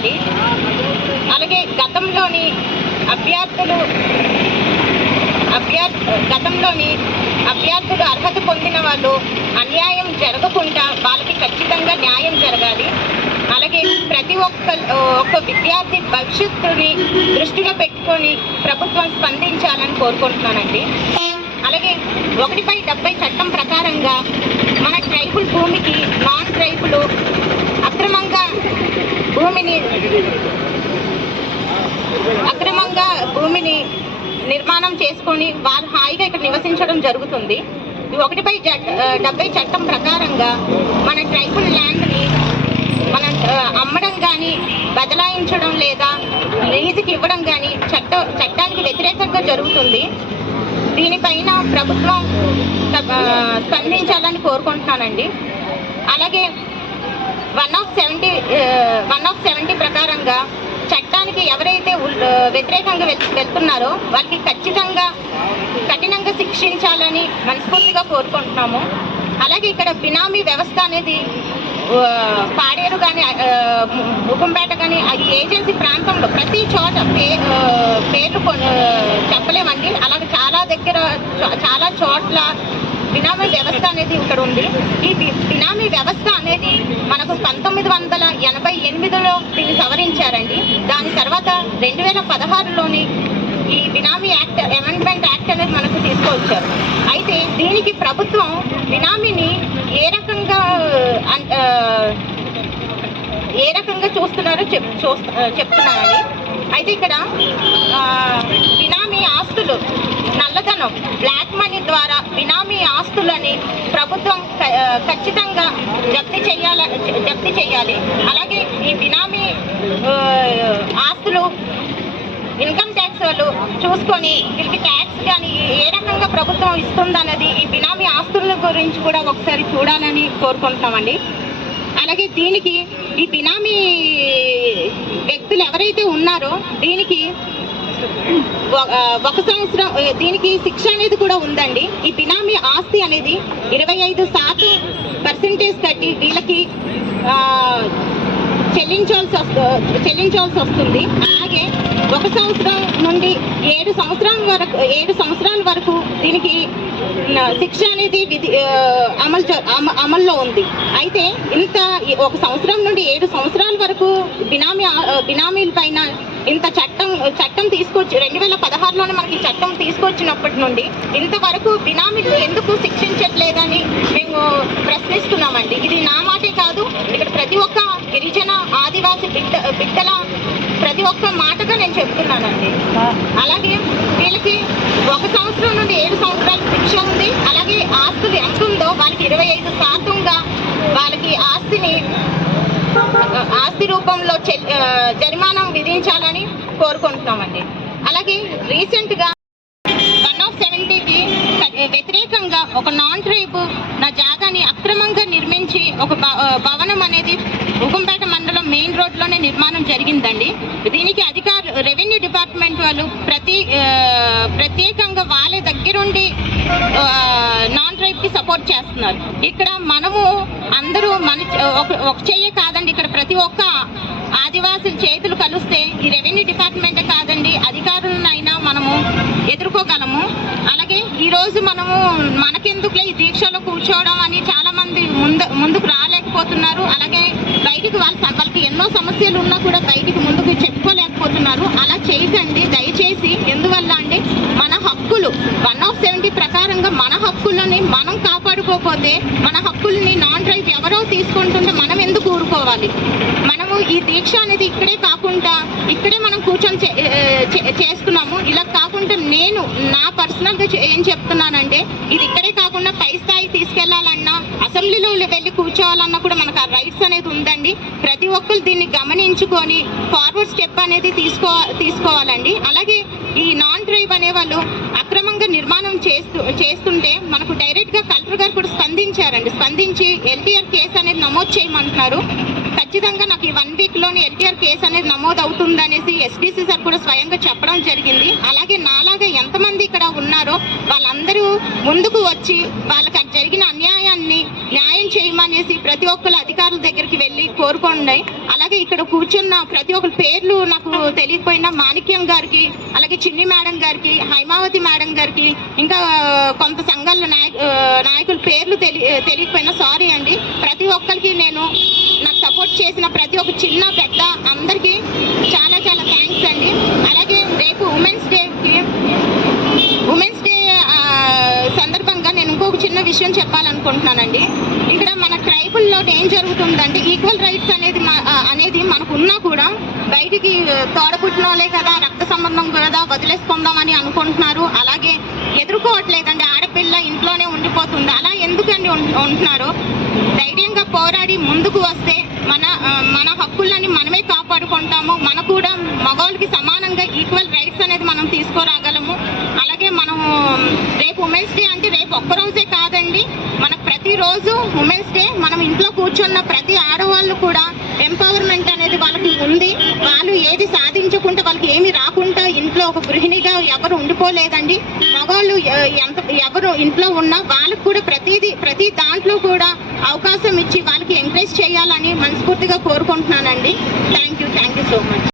జరగాలి. అలాగే గతంలోని అభ్యర్థులు అర్హత పొందిన వాళ్ళు అన్యాయం జరగకుండా వాళ్ళకి ఖచ్చితంగా న్యాయం జరగాలి. అలాగే ప్రతి ఒక్క విద్యార్థి భవిష్యత్తుని దృష్టిలో పెట్టుకొని ప్రభుత్వం స్పందించాలని కోరుకుంటున్నానండి. అలాగే 1/70 చట్టం ప్రకారంగా మన ట్రైబుల్ భూమికి నాన్ ట్రైబులు అక్రమంగా భూమిని నిర్మాణం చేసుకొని వాళ్ళు హాయిగా ఇక్కడ నివసించడం జరుగుతుంది. 1/70 చట్టం ప్రకారంగా మన ట్రైబుల్ ల్యాండ్ని మనం అమ్మడం కానీ బదలాయించడం లేదా లీజుకి ఇవ్వడం కానీ చట్టానికి వ్యతిరేకంగా జరుగుతుంది. దీనిపైన ప్రభుత్వం స్పందించాలని కోరుకుంటున్నానండి. అలాగే 170 ప్రకారంగా చట్టానికి ఎవరైతే వ్యతిరేకంగా వెళ్తున్నారో వాళ్ళకి కఠినంగా శిక్షించాలని మనస్ఫూర్తిగా కోరుకుంటున్నాము. అలాగే ఇక్కడ బినామీ వ్యవస్థ అనేది పాడేరు కానీ ముఖంపేట కానీ ఈ ఏజెన్సీ ప్రాంతంలో ప్రతి చోట పేర్లు చెప్పలేమండి. అలాగే చాలా చోట్ల బినామీ వ్యవస్థ అనేది ఇక్కడ ఉంది. ఈ బినామీ వ్యవస్థ అనేది మనకు 1988లో దీన్ని సవరించారండి. దాని తర్వాత 2016లోని ఈ బినామీ యాక్ట్ అమెండ్మెంట్ యాక్ట్ అనేది మనకు తీసుకొచ్చారు. అయితే దీనికి ప్రభుత్వం బినామీని ఏ రకంగా చూస్తున్నారో చెప్తున్నారని. అయితే ఇక్కడ బినామీ ఆస్తులు నల్లధనం బ్లాక్ మనీ ద్వారా బినామీ ఆస్తులని ప్రభుత్వం ఖచ్చితంగా జప్తీ చేయాలి. అలాగే ఈ బినామీ ఆస్తులు ఇన్కమ్ ట్యాక్స్ వాళ్ళు చూసుకొని వీళ్ళకి ట్యాక్స్ కానీ ఏ రకంగా ప్రభుత్వం ఇస్తుందన్నది ఈ బినామీ ఆస్తుల గురించి కూడా ఒకసారి చూడాలని కోరుకుంటున్నామండి. అలాగే దీనికి ఈ బినామీ వ్యక్తులు ఎవరైతే ఉన్నారో దీనికి 1 సంవత్సరం దీనికి శిక్ష అనేది కూడా ఉందండి. ఈ బినామీ ఆస్తి అనేది 25% కట్టి వీళ్ళకి చెల్లించాల్సి వస్తుంది. అలాగే 1 సంవత్సరం నుండి 7 సంవత్సరాల వరకు దీనికి శిక్ష అనేది అమల్లో ఉంది. అయితే 1 సంవత్సరం నుండి 7 సంవత్సరాల వరకు బినామీల పైన ఇంత చట్టం తీసుకొచ్చి 2016లోనే మనకి చట్టం తీసుకొచ్చినప్పటి నుండి ఇంతవరకు బినామీలు ఎందుకు శిక్షించట్లేదని మేము ప్రశ్నిస్తున్నామండి. ఇది నా మాటే కాదు, ఇక్కడ ప్రతి ఒక్క గిరిజన ఆదివాసి బిడ్డల ప్రతి ఒక్క మాటగా నేను చెప్తున్నానండి. అలాగే వీళ్ళకి 1 సంవత్సరం నుండి 7 సంవత్సరాల శిక్ష ఉంది. అలాగే ఆస్తులు ఎంత ఉందో వాళ్ళకి 25% వాళ్ళకి ఆస్తి రూపంలో జరిమానా విధించాలని కోరుకుంటున్నామండి. అలాగే రీసెంట్గా 170కి వ్యతిరేకంగా ఒక నాన్ ట్రైబ్ నా జాగాని అక్రమంగా నిర్మించి ఒక భవనం అనేది ముఖంపేట మండలం మెయిన్ రోడ్లోనే నిర్మాణం జరిగిందండి. దీనికి రెవెన్యూ డిపార్ట్మెంట్ వాళ్ళు ప్రత్యేకంగా వాళ్ళ దగ్గరుండి నాన్ ట్రైబ్కి సపోర్ట్ చేస్తున్నారు. ఇక్కడ మనము అందరూ ఒక చెయ్యే కాదండి, ఇక్కడ ప్రతి ఒక్క ఆదివాసుల చేతులు కలిస్తే ఈ రెవెన్యూ డిపార్ట్మెంటే కాదండి అధికారులనైనా మనము ఎదుర్కోగలము. అలాగే ఈరోజు మనము మనకెందుకులే ఈ దీక్షలో కూర్చోవడం అని చాలా మంది ముందుకు రాలేకపోతున్నారు. అలాగే బయటికి వాళ్ళకి ఎన్నో సమస్యలు ఉన్నా కూడా బయటికి ముందుకు చెప్పుకోలేకపోతున్నారు. అలా చేయకండి దయచేసి. ఎందువల్ల అంటే మన హక్కులు 170 ప్రకారంగా మన హక్కులని మనం కాపాడుకోకపోతే మన హక్కుల్ని నాన్ ట్రైబ్ ఎవరో తీసుకుంటుంటే మనం ఎందుకు ఊరుకోవాలి? మనము ఈ దీక్ష అనేది ఇక్కడే మనం కూర్చొని చేసుకున్నాము. ఇలా కాకుండా నేను నా పర్సనల్గా ఏం చెప్తున్నానంటే ఇది ఇక్కడే కాకుండా పై స్థాయి తీసుకెళ్లాలన్నా అసెంబ్లీలో వెళ్ళి కూర్చోవాలన్నా కూడా మనకు ఆ రైట్స్ అనేది ఉందండి. ప్రతి ఒక్కరు దీన్ని గమనించుకొని ఫార్వర్డ్ స్టెప్ అనేది తీసుకోవాలండి. అలాగే ఈ నాన్ ట్రైబ్ అనే వాళ్ళు అక్రమంగా నిర్మాణం చేస్తుంటే మనకు డైరెక్ట్గా కలెక్టర్ గారు కూడా స్పందించి ఎల్టీఆర్ కేసు అనేది నమోదు చేయమంటున్నారు. ఖచ్చితంగా నాకు ఈ 1 వీక్లోని ఎల్టీఆర్ కేసు అనేది నమోదు అవుతుంది అనేసి ఎస్పీసీ సార్ కూడా స్వయంగా చెప్పడం జరిగింది. అలాగే నాలాగా ఎంతమంది ఇక్కడ ఉన్నారో వాళ్ళందరూ ముందుకు వచ్చి వాళ్ళకి జరిగిన అన్యాయాన్ని న్యాయం చేయమనేసి ప్రతి ఒక్కరు అధికారుల దగ్గరికి వెళ్ళి కోరుకోండి. అలాగే ఇక్కడ కూర్చున్న ప్రతి ఒక్కరి పేర్లు నాకు తెలియకపోయినా మాణిక్యం గారికి, అలాగే చిన్ని మేడం గారికి, హైమావతి మేడం గారికి, ఇంకా కొంత సంఘాల నాయకుల పేర్లు తెలియకపోయినా సారీ అండి. ప్రతి ఒక్కరికి నాకు సపోర్ట్ చేసిన ప్రతి ఒక్క చిన్న పెద్ద అందరికీ చాలా చాలా థ్యాంక్స్ అండి. అలాగే రేపు ఉమెన్స్ డే సందర్భంగా నేను ఇంకొక చిన్న విషయం చెప్పాలనుకుంటున్నానండి. ఇక్కడ మన ట్రైబుల్లో ఏం జరుగుతుందంటే ఈక్వల్ రైట్స్ అనేది మనకు ఉన్నా కూడా బయటికి తోడపుట్టిన వాళ్ళే కదా, రక్త సంబంధం కదా వదిలేసుకుందామని అనుకుంటున్నారు. అలాగే ఎదుర్కోవట్లేదండి, ఆడపిల్ల ఇంట్లోనే ఉండిపోతుంది. అలా ఎందుకండి ఉంటున్నారు? ధైర్యంగా పోరాడి ముందుకు వస్తే మన హక్కులని మనమే కాపాడుకుంటాము. మన కూడా మగవాళ్ళకి సమానంగా ఈక్వల్ రైట్స్ అనేది మనం తీసుకురాగలము. అలాగే మనము రేపు ఉమెన్స్ డే అంటే రేపు ఒక్కరోజే కాదండి, మనకు ప్రతిరోజు ఉమెన్స్ డే. మనం ఇంట్లో కూర్చున్న ప్రతి ఆడవాళ్ళు కూడా ఎంపవర్మెంట్ అనేది వాళ్ళకి ఉంది. వాళ్ళు ఏది సాధించకుండా వాళ్ళకి ఏమి రాకుండా ఇంట్లో ఒక గృహిణిగా ఎవరు ఉండిపోలేదండి. మగవాళ్ళు ఎవరు ఇంట్లో ఉన్నా వాళ్ళకు కూడా ప్రతి దాంట్లో కూడా అవకాశం ఇచ్చి వాళ్ళకి ఎంకరేజ్ చేయాలని మనస్ఫూర్తిగా కోరుకుంటున్నానండి. Thank you so much.